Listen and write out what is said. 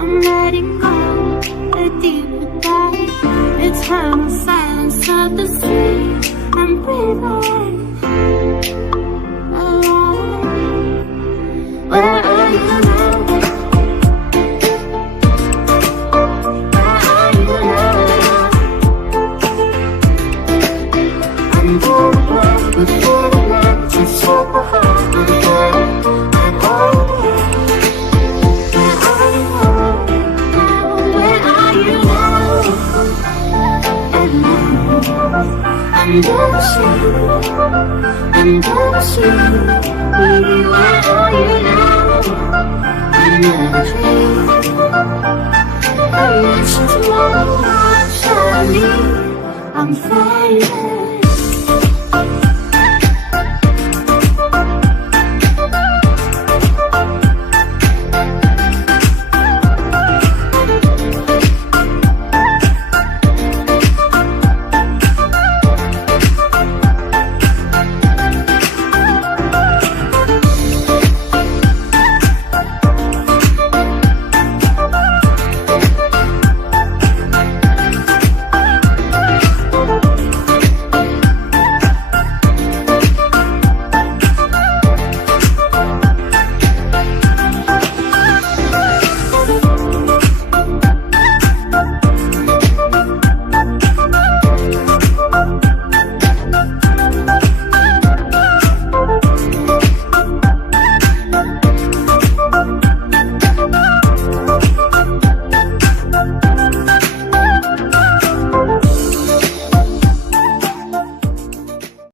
I'm letting go, a deeper dive, eternal silence of the sea. I'm breathing alive. Where are you now? Where are you now? I'm going before the night to set my heart on fire. I'm dancing, baby, where are you now? I never dreamed I listen to my heart, I'm fighting.